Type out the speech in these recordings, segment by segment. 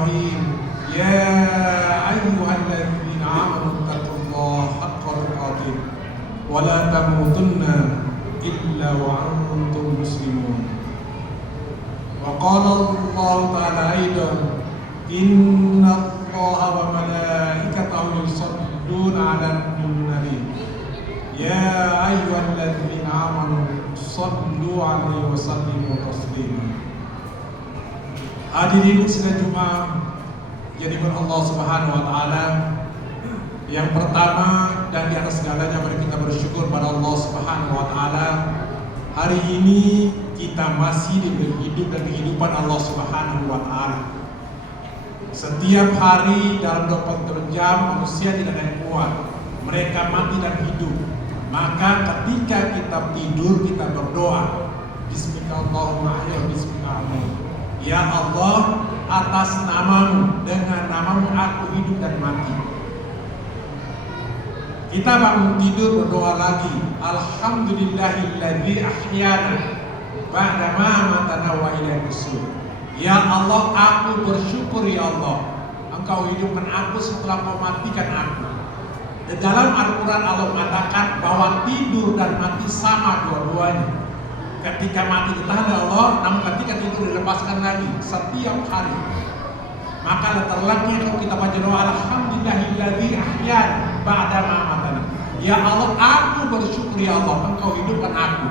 Bismillahirrahmanirrahim. Ya ayyuhalladzina amanu taqullaha haqqa tuqatih wa la tamutunna illa wa antum muslimun. Wa qala Allah ta'ala aidan, inna Allaha wa malaikatahu yusholluna 'alan nabi. Ya ayyuhalladzina amanu shallu 'alaihi wa sallimu taslima. Hadirin sidang Jumat yang dimuliakan Allah Subhanahu wa taala. Yang pertama dan di atas segalanya mari kita bersyukur pada Allah Subhanahu wa taala. Hari ini kita masih diberi hidup dan kehidupan Allah Subhanahu wa taala. Setiap hari dalam 24 jam manusia tidak ada yang kuat. Mereka mati dan hidup. Maka ketika kita tidur kita berdoa, Bismillahirrahmanirrahim, Bismillahirrahmanirrahim. Ya Allah, atas namamu, dengan namamu aku hidup dan mati. Kita bangun tidur berdoa lagi, Alhamdulillahilladzi ahyana ba'da ma amatana wa ilaihi nusyur. Ya Allah, aku bersyukur ya Allah, Engkau hidupkan aku setelah Kau matikan aku. Di dalam Al-Quran Allah mengatakan bahwa tidur dan mati sama dua-duanya. Ketika mati ditahan oleh Allah, namun ketika tidur dilepaskan lagi setiap hari. Maka terlebih kalau kita baca doa Alhamdulillahilladzi ahyana ba'da ma amatana. Ya Allah, aku bersyukur ya Allah, Engkau hidupkan aku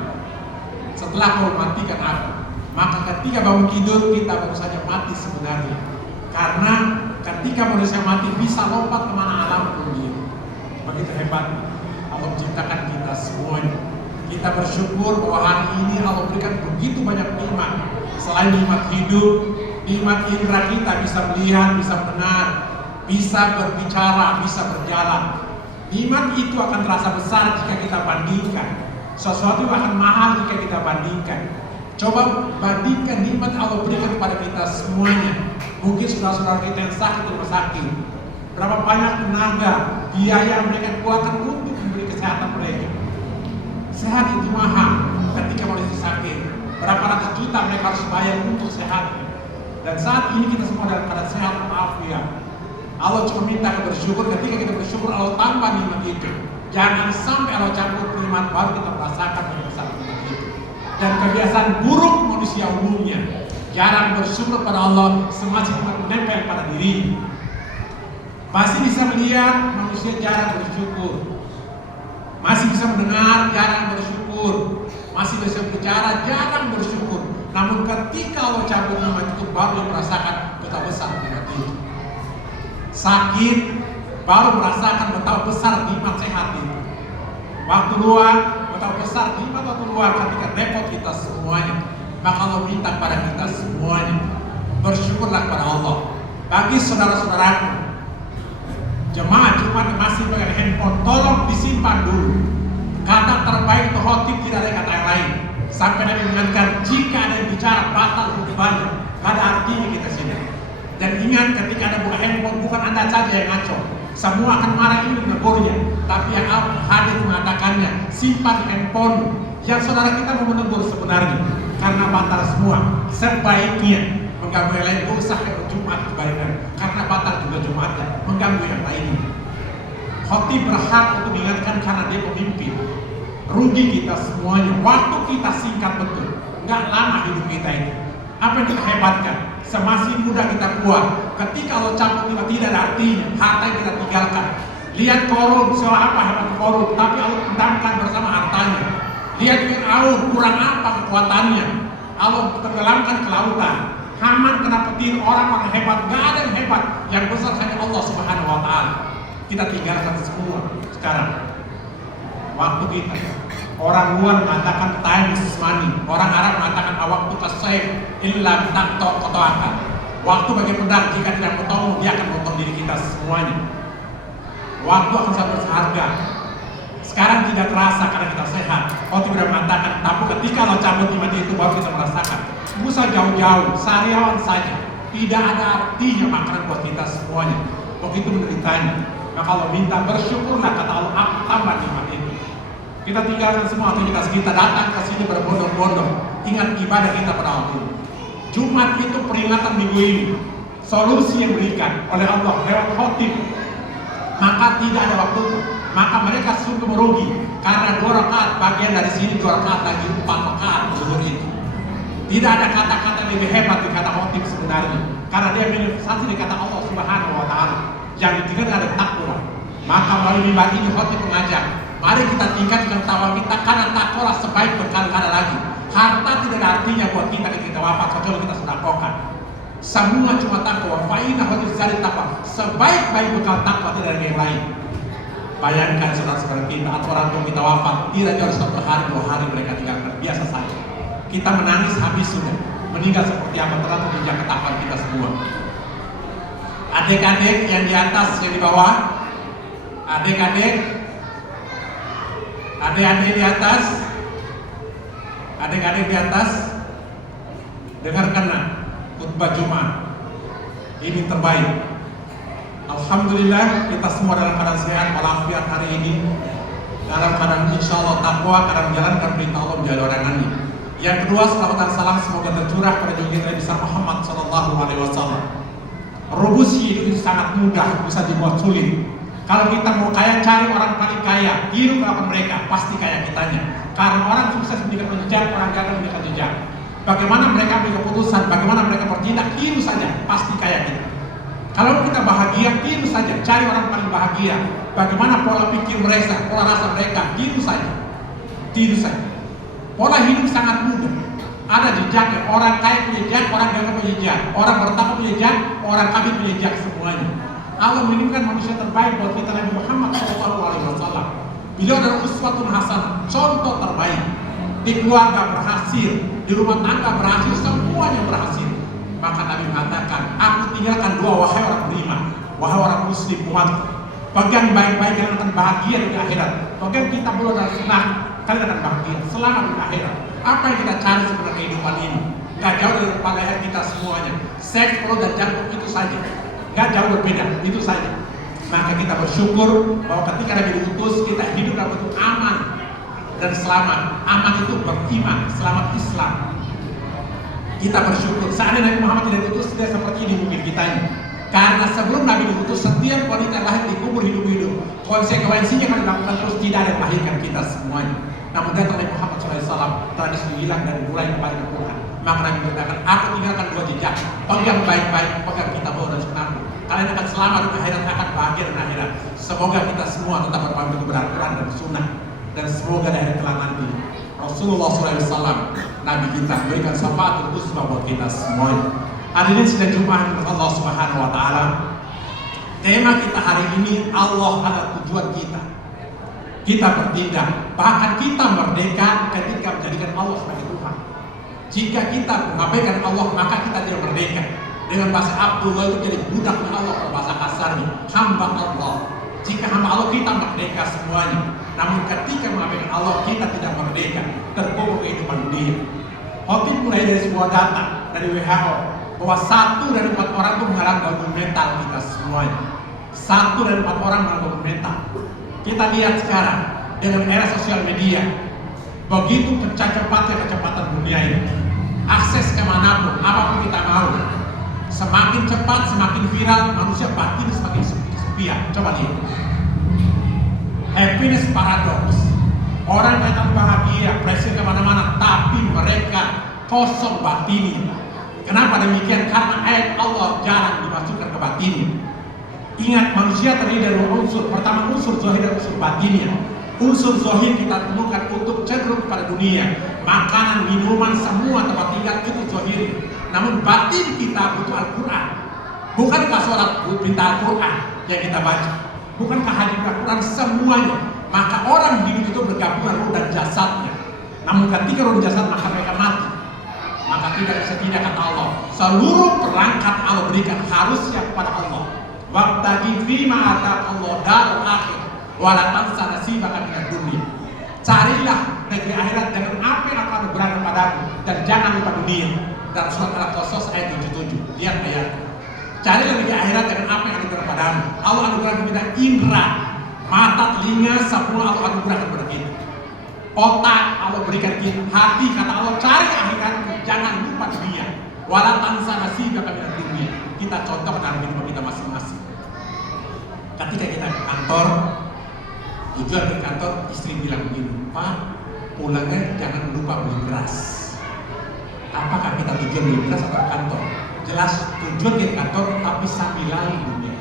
setelah Kau matikan aku. Maka ketika bangun tidur kita baru saja mati sebenarnya. Karena ketika manusia mati bisa lompat kemana alam pun dia. Begitu hebat Allah menciptakan kita semuanya. Kita bersyukur bahwa hari ini Allah berikan begitu banyak nikmat. Selain nikmat hidup, nikmat indera kita bisa melihat, bisa mendengar, bisa berbicara, bisa berjalan. Nikmat itu akan terasa besar jika kita bandingkan. Sesuatu akan mahal jika kita bandingkan. Coba bandingkan nikmat Allah berikan kepada kita semuanya. Mungkin saudara-saudara kita yang sakit di rumah sakit, berapa banyak tenaga, biaya yang mereka keluarkan untuk memberi kesehatan mereka. Sehat itu mahal ketika manusia sakit. Berapa ratus juta mereka harus bayar untuk sehat. Dan saat ini kita semua dalam keadaan sehat walafiat. Allah cuma minta kita bersyukur. Ketika kita bersyukur Allah tambah nikmat itu. Jangan sampai Allah campur nikmat baru kita merasakan nikmat itu. Dan kebiasaan buruk manusia umumnya, jarang bersyukur pada Allah, semacam nikmat menempel pada diri. Masih bisa melihat, manusia jarang bersyukur. Masih bisa mendengar, jarang bersyukur. Masih bisa bicara, jarang bersyukur. Namun ketika Allah cabut nikmat itu baru merasakan betapa besar nikmat itu. Sakit baru merasakan betapa besar nikmat sehat itu. Waktu luar, betapa besar nikmat waktu luar ketika repot kita semuanya. Maka Allah minta pada kita semuanya, bersyukurlah kepada Allah. Bagi saudara-saudaraku jemaah Jumat masih pakai handphone, tolong disimpan dulu. Kata terbaik itu khotib, tidak ada kata yang lain. Sampai Nabi mengingatkan jika ada yang bicara batal khutbahnya, gak ada artinya kita sini. Dan ingat ketika Anda buka handphone, bukan Anda saja yang ngaco. Semua akan marah ini menegurnya. Tapi yang hadis mengatakannya, simpan handphone. Yang saudara kita mau menegur sebenarnya karena batal semua. Sebaiknya mengganggu yang lain, usah ke Jumat kebaikan. Karena batal juga Jumatnya, mengganggu yang lainnya. Khotib berhak untuk diingatkan karena dia pemimpin. Rugi kita semuanya, waktu kita singkat betul. Nggak lama hidup kita ini. Apa yang kita hebatkan? Semasih muda kita kuat. Ketika Allah cabut kita tidak ada artinya, harta yang kita tinggalkan. Lihat Korun, soal apa hebat Korun, tapi Allah pendamkan bersama hartanya. Lihat Fir'aun, kurang apa kekuatannya. Allah tenggelamkan ke lautan. Haman kena petir, orang-orang hebat, gak ada yang hebat. Yang besar hanya Allah Subhanahu wa ta'ala. Kita tinggalkan semua sekarang. Waktu kita. Orang luar mengatakan time is money. Orang Arab mengatakan waktu kasih illa takto kotoakan. Waktu bagi pedang jika tidak potong dia akan potong diri kita semuanya. Waktu akan sangat berharga. Sekarang tidak terasa karena kita sehat. Kau tidak mengatakan, tapi ketika Allah cabut nikmat itu baru kita merasakan. Usah jauh-jauh, sariawan saja. Tidak ada artinya makanan buat kita semuanya. Begitu menderitanya. Maka Allah minta bersyukurlah kata Allah, aku tambah nikmat itu. Kita tinggalkan semua aktivitas kita, datang ke sini berbondong-bondong. Ingat ibadah kita pada waktu itu. Jumat itu peringatan minggu ini. solusi yang diberikan oleh Allah lewat khotib, maka tidak ada waktu, maka mereka sungguh merugi karena 2 rakaat bagian dari sini, 2 rakaat lagi 4 rakaat zuhur itu. Tidak ada kata-kata lebih hebat di kata khotib sebenarnya, karena dia manifestasi di kata Allah Subhanahu wa Ta'ala yang ditinggalkan ada takwa. Maka melalui mimbar ini khotib mengajak, mari kita tingkatkan takwa kita, karena takwa sebaik berkali-kali lagi. Harta tidak ada artinya buat kita ketika kita wafat kecuali kita sedekahkan. Semua cuma takwa. Fa'inna hadis dari takwa. Sebaik-baik bekal takwa tidak ada yang lain. Bayangkan saudara-saudara kita atau orang tua kita wafat, tidak jauh 1 hari 2 hari mereka tinggalkan, biasa saja. Kita menangis habis sudah. Meninggal seperti apa terlalu menjadi ketakutan kita semua. Adik-adik yang di atas, yang di bawah, adik-adik di atas, adik-adik di atas, dengarkanlah khutbah Jumat ini terbaik. Alhamdulillah kita semua dalam keadaan sehat walafiat hari ini, dalam keadaan insya Allah takwa karena menjalankan perintah Allah menjadi orang ini. Yang kedua, salawat dan salam semoga tercurah pada junjungan Nabi besar Muhammad Sallallahu Alaihi Wasallam. Rubusi itu sangat mudah, bisa dibuat sulit. Kalau kita mau kaya, cari orang paling kaya, hidup berapa mereka, pasti kaya kitanya. Karena orang sukses meninggalkan jejak, orang gagal meninggalkan jejak. Bagaimana mereka ambil keputusan, bagaimana mereka bertindak, tiru saja, pasti kaya kita. Kalau kita bahagia, tiru saja, cari orang paling bahagia. Bagaimana pola pikir mereka, pola rasa mereka, tiru saja. Tiru saja. Pola hidup sangat mudah. Ada jejaknya, orang kaya punya jejak, orang gagal punya jejak, orang bertakwa punya jejak, orang kafir punya jejak, semuanya. Allah mengirimkan manusia terbaik buat kita Nabi Muhammad SAW. Beliau adalah uswatun hasanah, contoh terbaik. Di keluarga berhasil, di rumah tangga berhasil, semuanya berhasil. Maka Nabi mengatakan, aku tinggalkan 2 wahai orang beriman, wahai orang muslim umat. Pegang baik-baik, kalian akan bahagia di akhirat. Pegang kita belum dan senang, kalian akan bahagia selamat di akhirat. Apa yang kita cari sebenarnya kehidupan ini? Gak jauh dari depan leher kita semuanya. Seks, perut dan jantung itu saja. Gak jauh berbeda, itu saja. Maka kita bersyukur bahwa ketika Nabi diutus, kita hidup dalam bentuk aman dan selamat. Aman itu beriman, selamat Islam. Kita bersyukur. Seandainya Nabi Muhammad tidak diutus, tidak seperti ini mungkin kita ini. Karena sebelum Nabi diutus, setiap wanita yang lahir dikubur hidup-hidup. Konsekuensinya kalau dilakukan terus, tidak ada yang melahirkan kita semuanya. Namun datang Nabi Muhammad SAW, tradisi hilang dan mulai kembali ke Quran. Maka Nabi mengatakan, aku tinggalkan 2 jejak. Pegang baik-baik, pegang kita bawa dan sunahku. Kalian akan selamat di akhirat, akan bahagia di akhirat. Semoga kita semua tetap berpegang kepada Quran dan Sunnah. Dan semoga di akhir kelak nanti Rasulullah SAW, Nabi kita, berikan syafaat untuk buat kita semuanya. Hadirin sidang Jumat Allah Subhanahu Wa Taala. Tema kita hari ini, Allah adalah tujuan kita. Kita bertindak, bahkan kita merdeka ketika menjadikan Allah sebagai Tuhan. Jika kita mengabaikan Allah, maka kita tidak merdeka. Dengan bahasa Abdullah itu jadi budaknya Allah, bahasa kasarnya hamba Allah. Jika hamba Allah, kita merdeka semuanya. Namun ketika mengabaikan Allah, kita tidak merdeka, terpuruk kehidupan dunia. Khotib mulai dari sebuah data dari WHO bahwa 1 dari 4 orang itu mengalami gangguan mental kita semuanya. 1 dari 4 orang mengalami gangguan mental. Kita lihat sekarang dengan era sosial media, begitu cepatnya kecepatan dunia ini. Akses kemanapun, apapun kita mau. Semakin cepat, semakin viral, manusia batin semakin kesepian. Coba lihat. Happiness paradox. Orang kelihatan bahagia, presiden kemana-mana, tapi mereka kosong batinnya. Kenapa demikian? Karena ayat Allah jarang dimasukkan ke batin. Ingat, manusia terdiri dari 2 unsur. Pertama, unsur zahir dan unsur batinnya. Unsur zahir kita temukan untuk cenderung pada dunia. Makanan, minuman, semua tempat tinggal itu zahir. Namun batin kita butuh Al-Quran. Bukankah sholat minta Al-Quran yang kita baca? Bukankah haji Al-Quran semuanya? Maka orang hidup itu bergabungan roh dan jasadnya. Namun ketika roh dan jasad maka mereka mati. Maka tidak bisa tidak kata Allah. Seluruh perangkat Allah berikan harus siap pada Allah. Wabtaghi fima ataka Allah darul akhir wa la tansa nasibaka minad dunya. Carilah negeri akhirat dengan apa yang akan berikan padamu dan jangan lupa dunia. Dalam surat Al-Qasas ayat 77. Lihat ayat. Carilah negeri akhirat dengan apa yang akan berikan padamu. Allah anugerahkan kita indra, mata, telinga, semua Allah anugerahkan kepada kita. Otak Allah berikan kita, hati kata Allah cari akhirat, jangan lupa dunia. Wala tansa nasibaka minad dunya. kita contoh dalam hidup kita masing-masing. Ketika kita ke kantor, tujuan ke kantor, istri bilang begini, Pak, pulangnya jangan lupa beli beras. Apakah kita tujuan beli beras atau kantor? Jelas tujuan ke kantor, tapi sambilan dunia.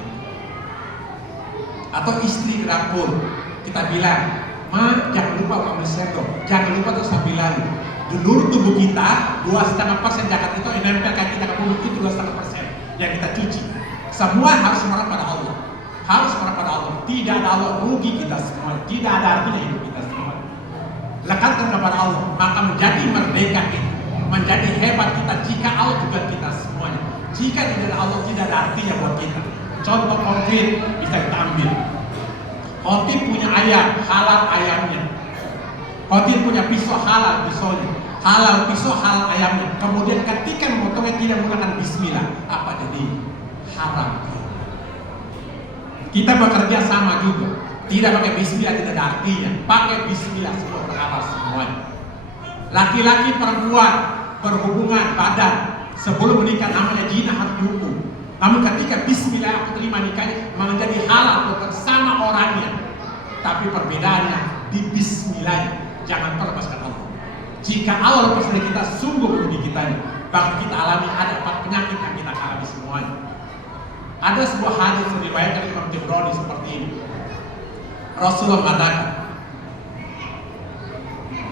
Atau istri ke dapur, kita bilang, Ma, jangan lupa ambil sendok, jangan lupa tuh sambilan. Dulu tubuh kita 2,5% zakat itu yang nempelkan kita ke mulut itu 2,5% yang kita cuci. Semua harus mengarah pada Allah. Harus mengarah pada Allah. Tidak ada Allah, rugi kita semua. Tidak ada artinya hidup kita semua. Lekatkan kepada Allah, maka menjadi merdeka kita, menjadi hebat kita jika Allah juga kita semuanya. Jika tidak ada Allah, tidak ada artinya buat kita. Contoh konkret bisa kita ambil. Khotib punya ayam, halal ayamnya. Khotib punya pisau, halal pisaunya. Halal pisau, halal ayamnya. Kemudian ketika memotongnya tidak menggunakan bismillah, apa jadi? Haram. Kita bekerja sama juga. Tidak pakai bismillah tidak ada artinya. Pakai bismillah semua berhalal semuanya. Laki-laki perempuan berhubungan badan sebelum menikah namanya zina harus dihukum. Namun ketika bismillah aku terima nikahnya menjadi halal bersama orangnya. Tapi perbedaannya di bismillah. Jangan terlepaskan Allah. Jika Allah lepas dari kita, sungguh rugi kitanya. Bahkan kita alami ada 4 penyakit yang kita alami semuanya. Ada sebuah hadis yang diriwayatkan Imam Tibrani seperti ini. Rasulullah mengatakan,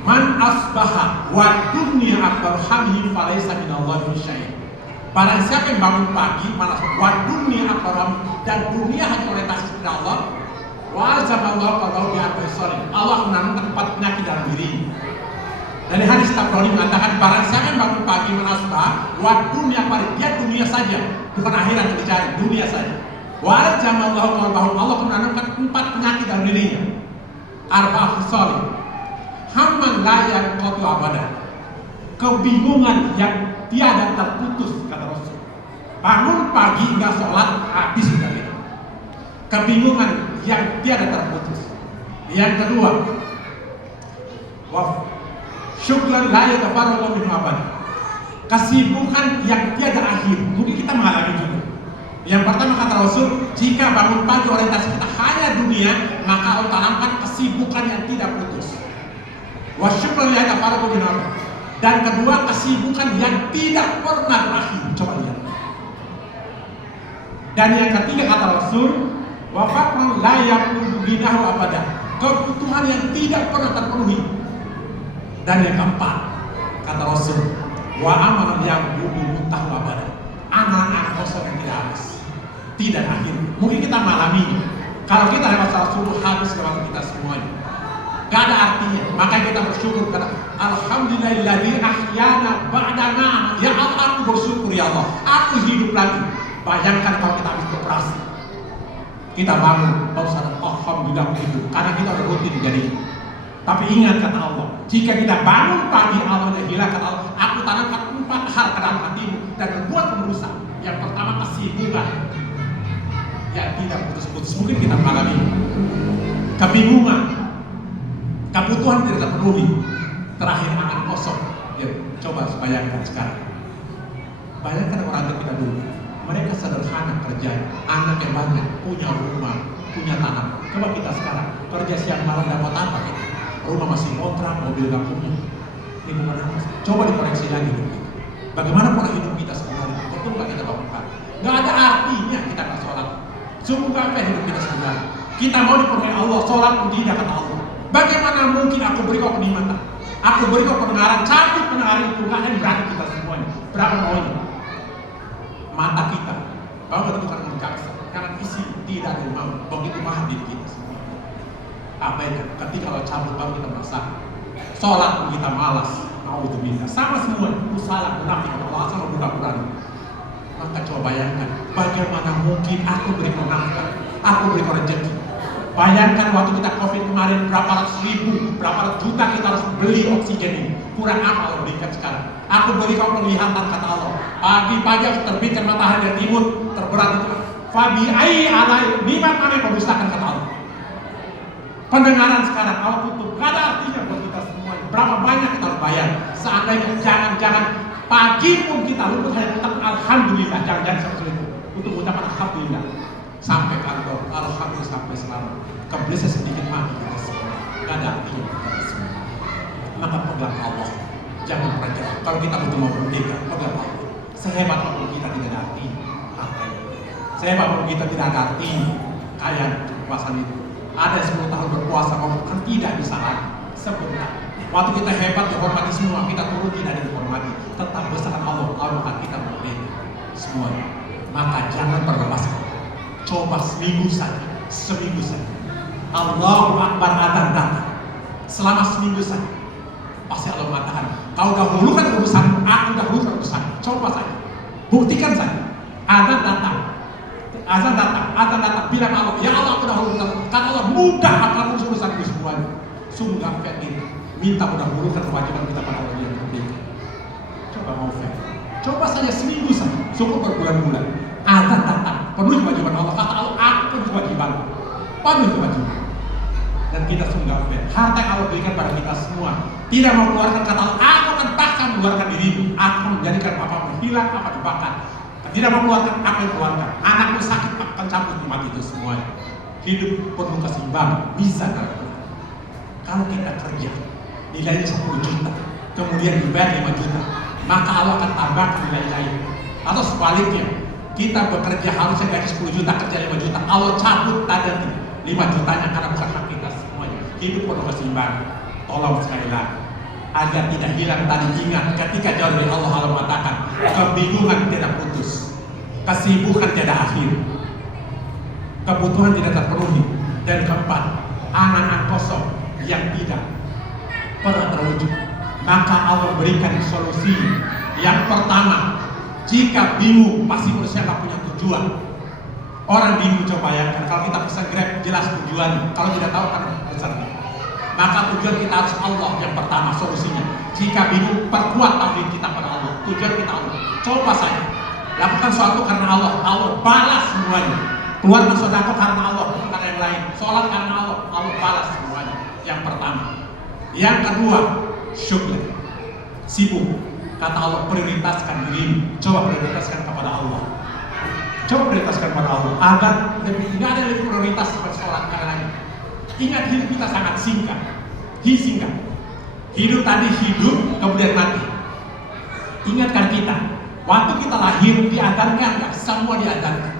Man asbaha wa dunya akbar hamhi falaysa minallahi syai'. Barang siapa yang bangun pagi malas wa dunya akbar hamhi, dan dunia hanya orientasi kepada Allah, wa azaballahu qadahu bi arba'is shalim. Allah menanamkan 4 penyakit dalam diri. Dari hadis Tabrani mengatakan barang siapa yang bangun pagi menasbah wa dunya pada dia dunia saja, bukan akhirat yang dicari, dunia saja. Wa azaballahu qadahu, Allah menanamkan 4 penyakit dalam dirinya. Arba'is shalim. Hamman la yanqatu abada. Kebingungan yang tiada terputus, kata Rasul. Bangun pagi enggak sholat, habis sudah itu. Kebingungan yang tiada terputus. Yang kedua, syukran la yatafarraqu min abad. Kesibukan yang tiada akhir. Mungkin kita mengalami juga. Yang pertama kata Rasul, jika bangun pagi orientasi kita hanya dunia, maka Allah tanamkan kesibukan yang tidak putus. Wa syukran la yatafarraqu min abad. Dan kedua, kesibukan yang tidak pernah berakhir. Coba lihat. Dan yang ketiga kata Rasul, wa faqrun la yakunu ghinahu abada. Kebutuhan yang tidak pernah terpenuhi. Dan yang keempat kata Rasul, wa amalan yang mutahu abada. Anak-anak kosong yang tidak habis, tidak akhir. Mungkin kita mengalami. Kalau kita lewat salat subuh habis lewat kita semuanya. Gak ada artinya. Maka kita bersyukur kepada Alhamdulillahilladzi ahyana ba'dama. Ya Allah, aku bersyukur ya Allah, aku hidup lagi. Bayangkan kalau kita habis operasi, kita bangun, baru sadar, alhamdulillah aku hidup. Karena kita udah rutin jadi. Tapi ingat kata Allah, jika kita bangun pagi, Allah yang hilang kata Allah, aku tanamkan 4 hal ke dalam hatimu dan membuat merusak. Yang pertama, kesibukan yang tidak putus-putus. Mungkin kita mengalami kebingungan, kebutuhan tidak terpenuhi. Terakhir, angan kosong. Ya, coba bayangkan sekarang. Bayangkan orang tua kita dulu. Mereka sederhana kerja, anak yang banyak, punya rumah, punya tanah. Coba kita sekarang kerja siang malam dapat apa kita? Rumah masih kontrak, mobil gak punya. Ini bukan apa? Coba dikoreksi lagi hidup kita. Bagaimana pola hidup kita sebenarnya? Betul nggak kita bangun pagi? Gak ada artinya kita nggak sholat. Sungguh apa hidup kita sebenarnya? Kita mau dipenuhi Allah, sholat pun tidak kata Allah. Bagaimana mungkin aku beri kau kenikmatan? Aku beri kau pendengaran, cabut pendengaran itu nggak akan berani kita semuanya. Berapa maunya? Mata kita, bahwa itu kan menjaksa, karena isi tidak ada yang mau. Begitu mahal diri kita semua. Apa itu? Ketika kalau cabut baru kita merasa sholat pun kita malas, mau itu bisa. Sama semua, itu salah, munafik, Allah sama buka Quran. Maka coba bayangkan, bagaimana mungkin aku beri kau nafkah, aku beri kau rezeki. Bayangkan waktu kita COVID kemarin berapa ratus ribu, berapa ratus juta kita harus beli oksigen ini. Kurang apa Allah berikan sekarang? Aku beri kau penglihatan kata Allah. Pagi-pagi aku terbitkan matahari dari timur, terberat itu. Fabi ai alai, lima mana yang kau dustakan kata Allah. Pendengaran sekarang Allah tutup, gak ada artinya buat kita semuanya. Berapa banyak kita harus bayar? Seandainya jangan-jangan pagi pun kita luput hanya tentang alhamdulillah, jangan-jangan seperti itu. untuk mengucapkan alhamdulillah sampai kantor, alhamdulillah sampai selamat. Kebetulan sedikit mati kita semua, nggak ada artinya kita semua. Maka pegang Allah, jangan pernah. Kalau kita butuh mau merdeka, pegang Allah. Sehebat apapun kita tidak ada arti, sehebat apapun kita tidak ada arti. Kayak kekuasaan itu, ada 10 tahun berpuasa, kan tidak bisa lagi. Sebentar, waktu kita hebat dihormati semua, kita turun tidak dihormati. Tetap besarkan Allah, Allah kita merdeka semuanya. Maka jangan berlepas. Coba seminggu saja. Allahu Akbar adzan datang. Selama seminggu saja, pasti Allah mengatakan, kau dahulukan urusan, aku dahulukan urusan. Coba saja, buktikan saja. Adzan datang. Bilang Allah, ya Allah aku dahulukan. Karena Allah mudah akan urusan itu semuanya. Sungguh gak fair ini. Minta mendahulukan kewajiban kita pada Allah yang berbeda. Coba mau fair. Coba saja seminggu saja, cukup berbulan-bulan. Adzan datang, penuhi kewajiban Allah. Kata Allah, aku penuhi kewajiban. Penuhi kewajiban. Dan kita sungguh gak fair. Harta yang Allah berikan pada kita semua. Tidak mau keluarkan, kata Allah, aku akan paksa mengeluarkan dirimu. Aku menjadikan apa hilang, apa dibakar. Tidak mau keluarkan, aku yang keluarkan. Anakmu sakit, akan cabut nikmat itu semuanya. Hidup penuh keseimbangan. Bisa kan? Kalau kita kerja, nilainya 10 juta, kemudian dibayar 5 juta, maka Allah akan tambahkan nilai lain. Atau sebaliknya, kita bekerja harusnya gaji 10 juta, kerja 5 juta, Allah cabut tanda 5 jutanya karena bukan hak kita semuanya. Hidup penuh keseimbangan. Tolong sekali lagi, agar tidak hilang tadi, ingat ketika jauh dari Allah, Allah mengatakan kebingungan tidak putus, kesibukan tidak akhir, kebutuhan tidak terpenuhi, dan keempat, angan-angan kosong yang tidak pernah terwujud. Maka Allah berikan solusi. Yang pertama, jika bingung, pasti manusia nggak punya tujuan. Orang bingung, coba bayangkan kalau kita pesan Grab, jelas tujuan. Kalau tidak tahu kan pesan. Maka tujuan kita harus Allah yang pertama, solusinya. Jika bingung, perkuat tauhid kita pada Allah. Tujuan kita Allah. Coba saja lakukan sesuatu karena Allah, Allah balas semuanya. Keluarkan sedekah karena Allah, bukan karena yang lain. Sholat karena Allah, Allah balas semuanya. Yang pertama. Yang kedua, syukur. Sibuk. Kata Allah, prioritaskan dirimu. Coba prioritaskan kepada Allah. Coba prioritaskan kepada Allah. Agar tidak ada lebih prioritas seperti sholat karena lain. Ingat, hidup kita sangat singkat. Hidup tadi hidup, kemudian mati. Ingatkan kita, waktu kita lahir diadarkan nggak? Semua diadarkan.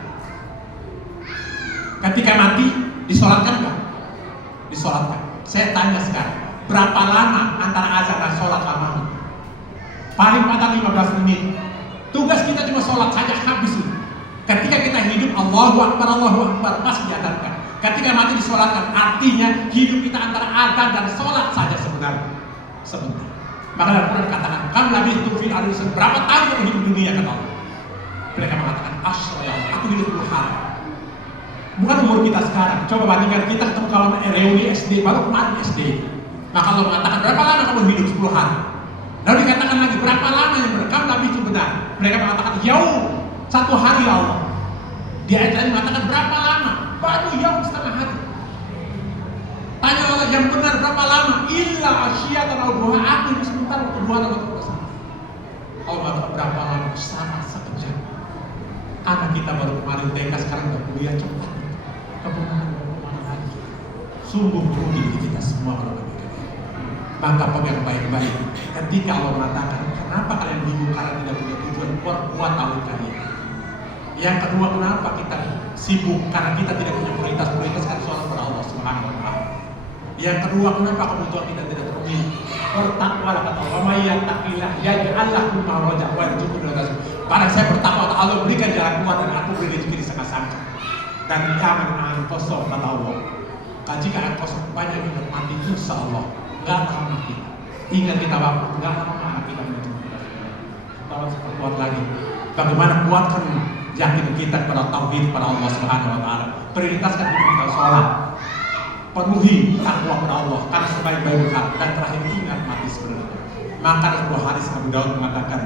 Ketika mati, disolatkan nggak? Disolatkan. Saya tanya sekarang, berapa lama antara azan dan sholat lama? Paling pada 15 menit. Tugas kita cuma sholat saja, habis itu. Ketika kita hidup, Allahu Akbar, masih diadarkan. Ketika mati disolatkan, artinya hidup kita antara azan dan sholat saja sebenarnya. Sebentar. Maka dalam Quran dikatakan, kamu lebih fil ardi, berapa tahun kamu hidup dunia, kata Allah. Mereka mengatakan, ya Allah, aku hidup 10 hari. Bukan umur kita sekarang. Coba bandingkan, kita ketemu kawan reuni SD, baru kemarin SD. Maka Allah mengatakan, berapa lama kamu hidup? 10 hari. Lalu dikatakan lagi, berapa lama yang benar? Kamu lebih itu benar. Mereka mengatakan, jauh 1 hari ya Allah. Di ayat lain mengatakan, berapa lama? Baru jauh setengah hari. Tanya Allah, yang benar berapa lama? Illa asyiyatan atau duha, aku ini sebentar waktu 2 atau 3 Allah mengatakan, berapa lama? Sama sekejap. Anak kita baru kemarin TK, sekarang udah kuliah, cepat. Kebenaran mana lagi? Sungguh merugi diri kita semua kalau begitu. Maka pegang baik-baik. Ketika Allah mengatakan, kenapa kalian bingung karena tidak punya tujuan? Perkuat tauhid kalian. Yang kedua, kenapa kita sibuk? Karena kita tidak punya prioritas kan soal kepada Allah Subhanahu wa Ta'ala. Yang kedua, kenapa kebutuhan kita tidak terpenuhi? Bertakwalah, kata Allah, "Wa may yattaqillah yaj'al lahu makhraja wa yarzuqhu min haitsu." Barang saya bertakwa, Allah berikan jalan keluar dan aku beri rezeki di sangka-sangka. Dan jangan angan kosong, kata Allah. Jika angan kosong banyak yang mati, insya Allah nggak lama kita. Ingat kita waktu nggak lama kita menuju. Tolong perkuat lagi. Bagaimana kuatkan yakin kita kepada tauhid pada Allah Subhanahu wa Ta'ala. Prioritaskan hidup kita sholat. Penuhi takwa kepada Allah karena sebaik-baik hak. Dan terakhir, ingat mati sebenarnya. Maka sebuah hadis Abu Daud mengatakan,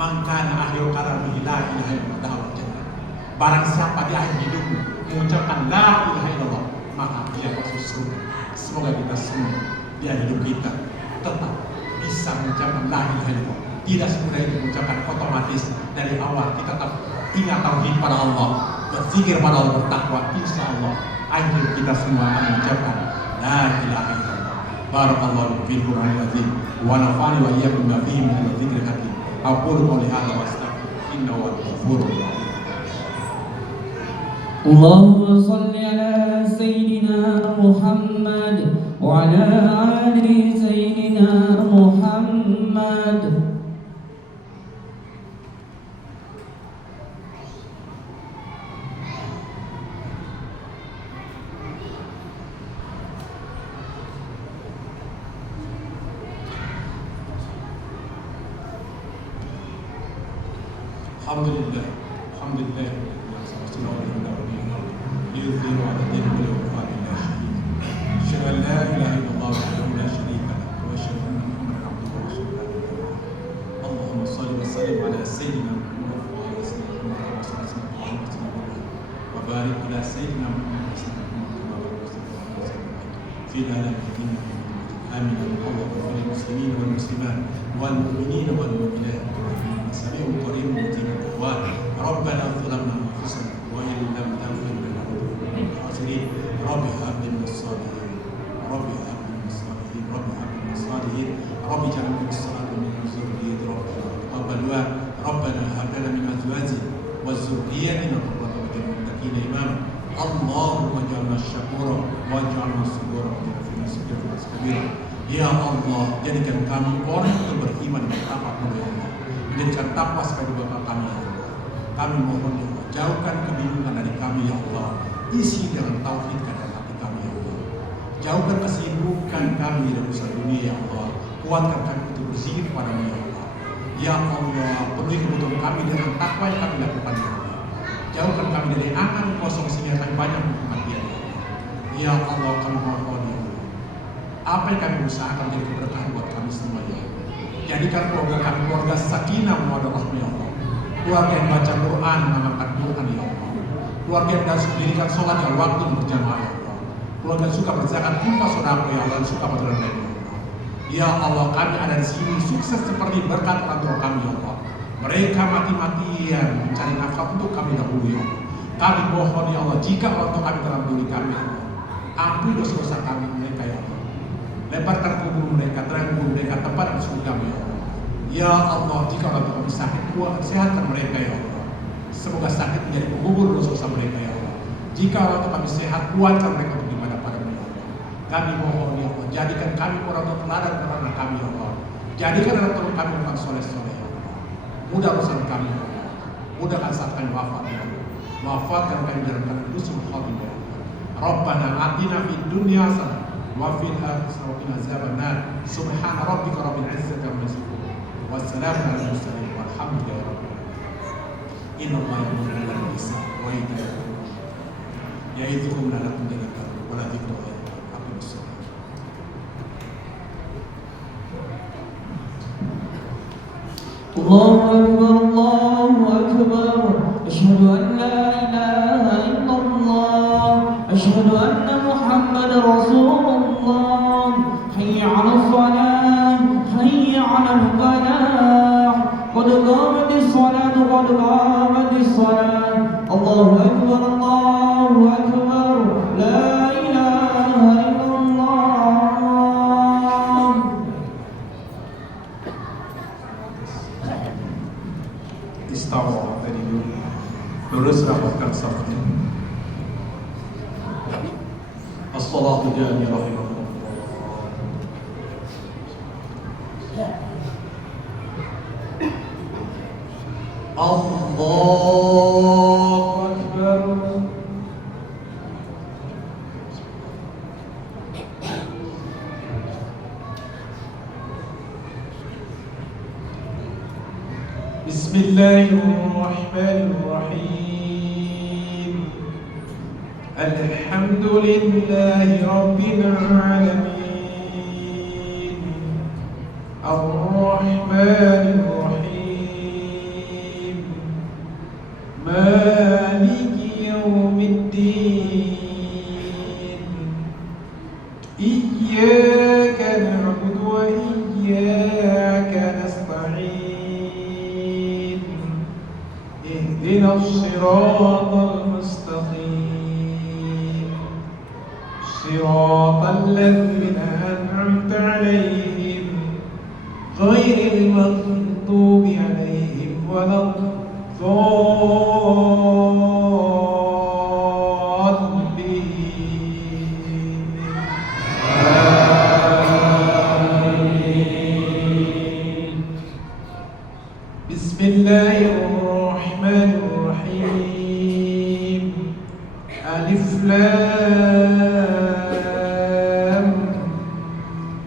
"Man kana akhiru kalamihi la ilaha illallah wal jannah." Barang siapa di akhir hidupmu mengucapkan la ilaha illallah, maka dia masuk surga. Semoga kita semua di akhir hidup kita tetap bisa mengucapkan la ilaha illallah. Tidak semudah itu mengucapkan otomatis dari awal. Kita tetap ingat tauhid pada Allah, berzikir pada Allah, bertakwa, insya Allah akhir kita semua akan mengucapkan la ilaha illallah. Barakallahu fil Qur'anil azim wa nafa'ani wa iyyakum bima fihi min dzikril hakim. Aqulu qouli hadza wa astaghfirullaha innahu huwal ghafurur rahim. Allahumma shalli ala sayyidina Muhammad wa ala ali sayyidina Muhammad. Alhamdulillah, alhamdulillah. ليظهر على الدين ولو كفى بالله شهيدا. أشهد أن لا إله إلا الله وحده لا شريك له وأشهد أن محمدا عبده ورسوله. اللهم صل وسلم على سيدنا محمد وعلى سيدنا محمد وبارك على سيدنا محمد كما باركت في العالمين آمين. اللهم اغفر للمسلمين والمسلمات والمؤمنين والمؤمنات سميع قريب مجيب الإخوان. ربنا ظلمنا أنفسنا وإن لم تغفر لنا وترحمنا رب هب لي من الصالحين رب هب لي من الصالحين رب هب لي من الصالحين رب اجعلنا من الصلاة ومن ذرية ربنا ربنا هب لنا من أزواجنا وذريتنا قرة أعين للمتقين إماما. اللهم اجعلنا شكورا واجعلنا صبورا واجعلنا سجدا كبيرا. Ya Allah, jadikan kami orang yang beriman dan takwa kepada Allah. Jadikan takwa sebagai Bapa kami ya Allah. Kami mohon ya Allah, jauhkan kebingungan dari kami ya Allah. Isi dengan tauhid dalam hati kami ya Allah. Jauhkan kesibukan kami dari urusan dunia ya Allah. Kuatkan kami untuk berzikir padamu ya Allah. Ya Allah, penuhi kebutuhan kami dengan takwa yang kami lakukan ya Allah. Jauhkan kami dari angan kosong sehingga kami banyak kematian ya Allah. Ya Allah, kami mohon ya Allah. Apa yang kami usahakan menjadi keberkahan buat kami semua ya Allah. Jadikan keluarga kami keluarga sakinah mawaddah rahmah ya Allah. Keluarga yang baca Quran, mengamalkan Quran ya Allah. Keluarga yang mendirikan sholat yang waktu berjamaah ya Allah. Keluarga yang suka berzakat, infak sedekah ya Allah, dan suka berdoa ya Allah. Ya Allah, kami ada di sini sukses seperti berkat orang tua kami ya Allah. Mereka mati-matian mencari nafkah untuk kami dahulu ya Allah. Kami mohon ya Allah, jika orang tua kami telah menduli kami ya Allah, ampuni dosa-dosa kami mereka ya Allah. Lebarkan kubur mereka, terang kubur mereka, tempat di surga ya Allah. Ya Allah, jika orang tua kami sakit, sehatkan mereka ya Allah. Semoga sakit menjadi pengubur dosa-dosa mereka ya Allah. Jika orang tua kami sehat, kuatkan mereka untuk ibadah padamu ya Allah. Kami mohon ya Allah, jadikan kami orang tua teladan kepada anak kami ya Allah. Jadikan anak tua kami orang soleh-soleh ya Allah. Mudah urusan kami ya Allah. Mudahkan saat kami wafat ya Allah. Wafatkan kami dalam keadaan husnul khatimah ya Allah. Rabbana atina fid dunya hasanah wa fil akhirati wa qina azabannar. Subhana rabbika rabbil izzati amma yasifun. Wassalamu ala mursalin walhamdulillahi rabbil alamin. Inna Allaha ya'muru bil ihsani wa ita'i ya'idukum la'allakum tadhakkarun wa la dhikrullahi aqimus shalah. Allahu akbar, Allahu akbar. Asyhadu an la ilaha illallah. Asyhadu anna Muhammadar Rasulullah. Hayya 'alas shalah, hayya 'alal falah. Qad qamatis shalah, qad qamatis shalah. Allahu akbar, Allahu akbar. La ilaha illallah. Istawa tadi dulu. Lurus rapatkan safnya. As-salatu jami rahimahullah. Allahu Akbar. Bismillahirrahmanirrahim. Alhamdulillahi rabbil alamin. Ar-Rahmanir Rahim. Maliki yawmiddin. Iyyaka na'budu wa iyyaka nasta'in. اهدنا الصراط المستقيم صراط الذين أنعمت عليهم غير المغضوب عليهم ولا الضالين. بسم الله الرحمن الرحيم. ألف لام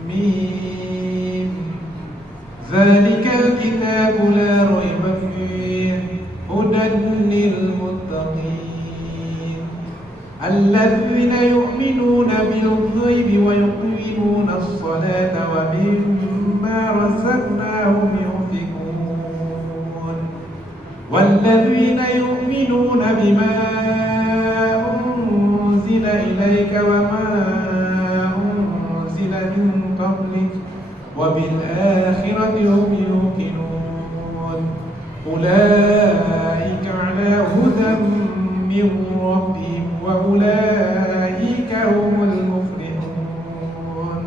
ميم. ذلك الكتاب لا ريب فيه هدى للمتقين الذين يؤمنون بالغيب ويقيمون الصلاة ومما رزقناهم ينفقون والذين يؤمنون بما أنزل إليك وما أنزل من قبلك وبالآخرة هم يوقنون أولئك على هدى من ربهم وأولئك هم المفلحون.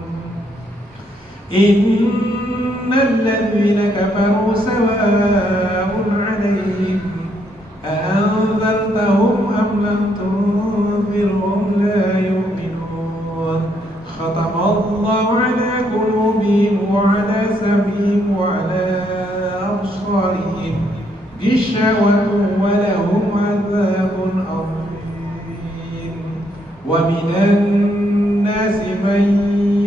إن الذين كفروا سواء عليهم أأنذرتهم أم لم تنذرهم لا يؤمنون. ختم الله على قلوبهم وعلى سمعهم وعلى أبصارهم غشاوة ولهم عذاب عظيم. ومن الناس من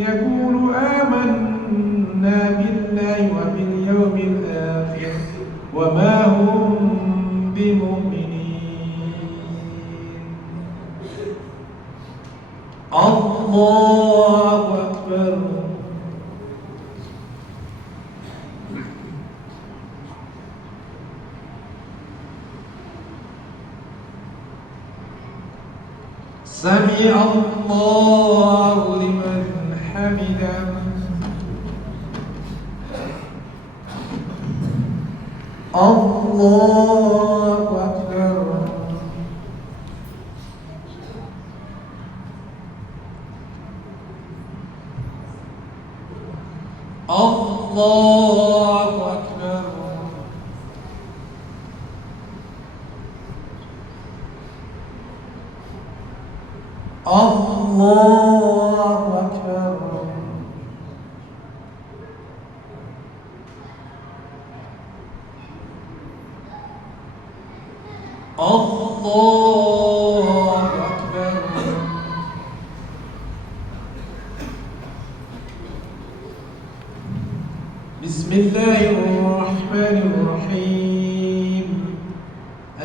يقول آمنا بالله وباليوم الآخر وما هم بمؤمنين. الله أكبر. سمع الله لمن حمده. الله أكبر. الله أكبر. الله أكبر. الله أكبر. بسم الله الرحمن الرحيم.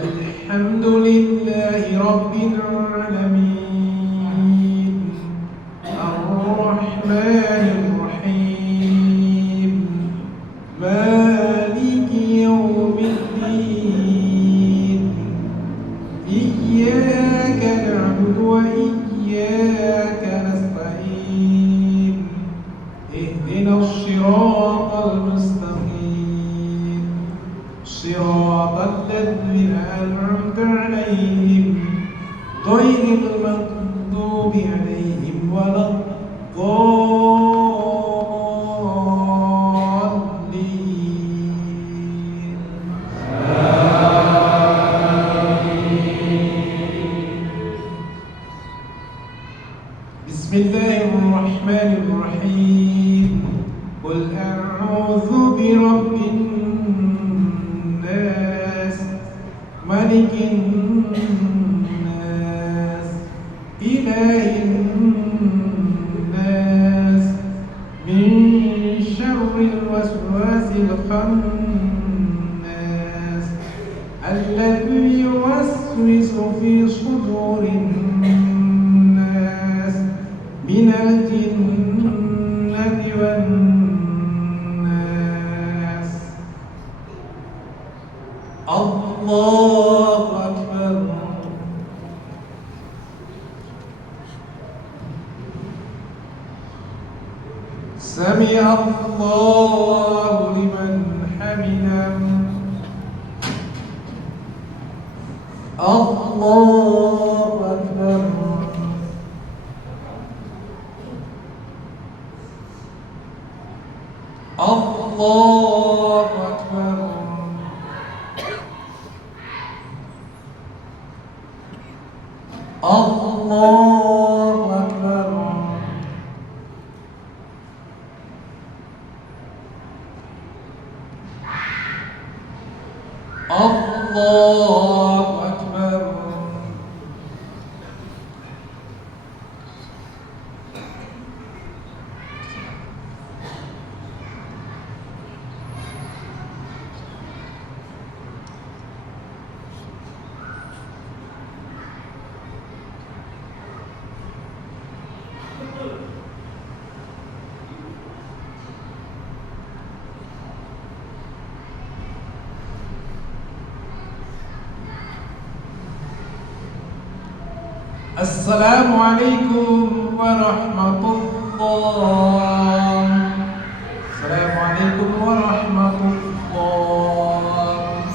الحمد لله رب العالمين الرحمن الرحيم مالك يوم الدين إياك نعبد وإياك نستعين اهدنا الصراط المستقيم صراط الذين أنعمت عليهم غير المغضوب عليهم ولا الضالين. بسم الله الرحمن الرحيم. قل أعوذ برب الناس ملك الناس إله الناس من شر الوسواس الخناس الذي يوسوس في صدور الناس من الجنة والناس. الله أكبر. سمع الله لمن حمده. الله أكبر الله أكبر الله أكبر Assalamualaikum warahmatullah. Assalamualaikum warahmatullah.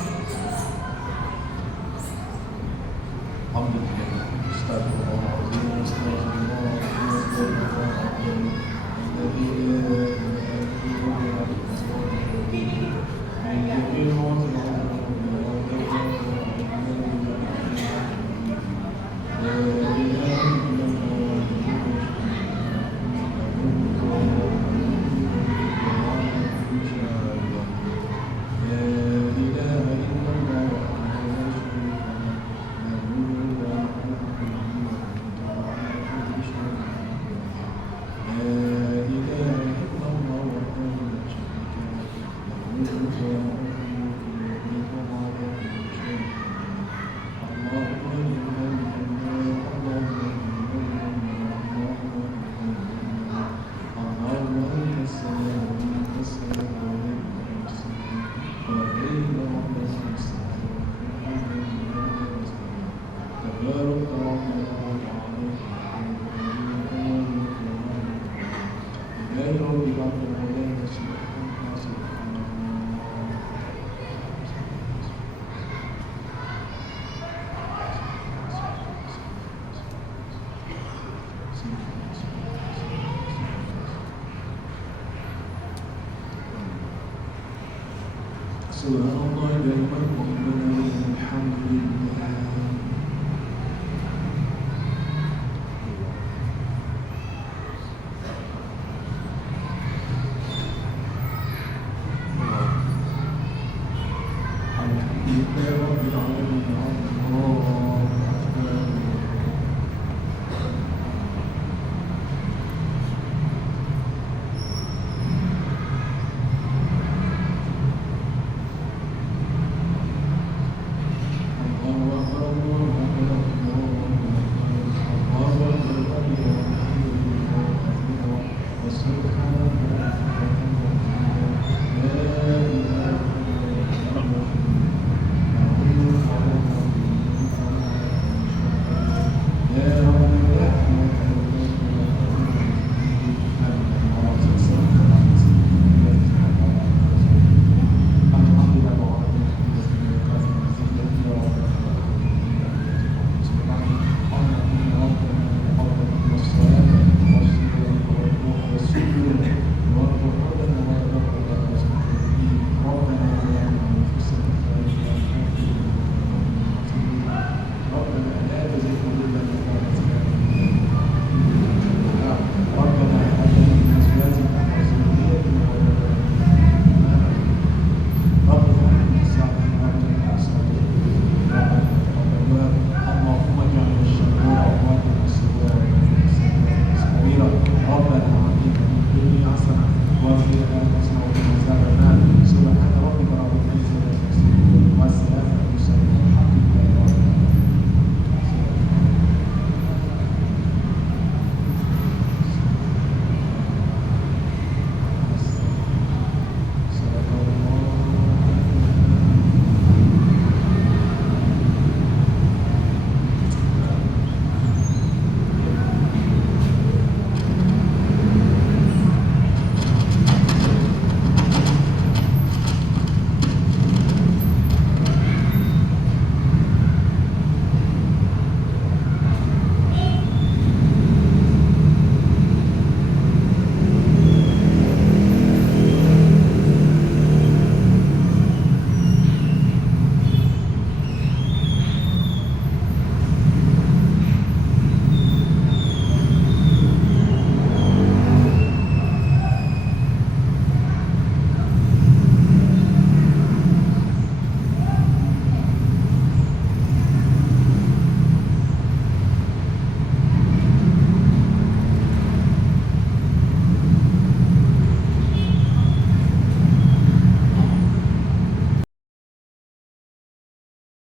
Alhamdulillah. Astagfirullahaladzim. Subhanallah walhamdulillah. Alhamdulillah rabbil alamin.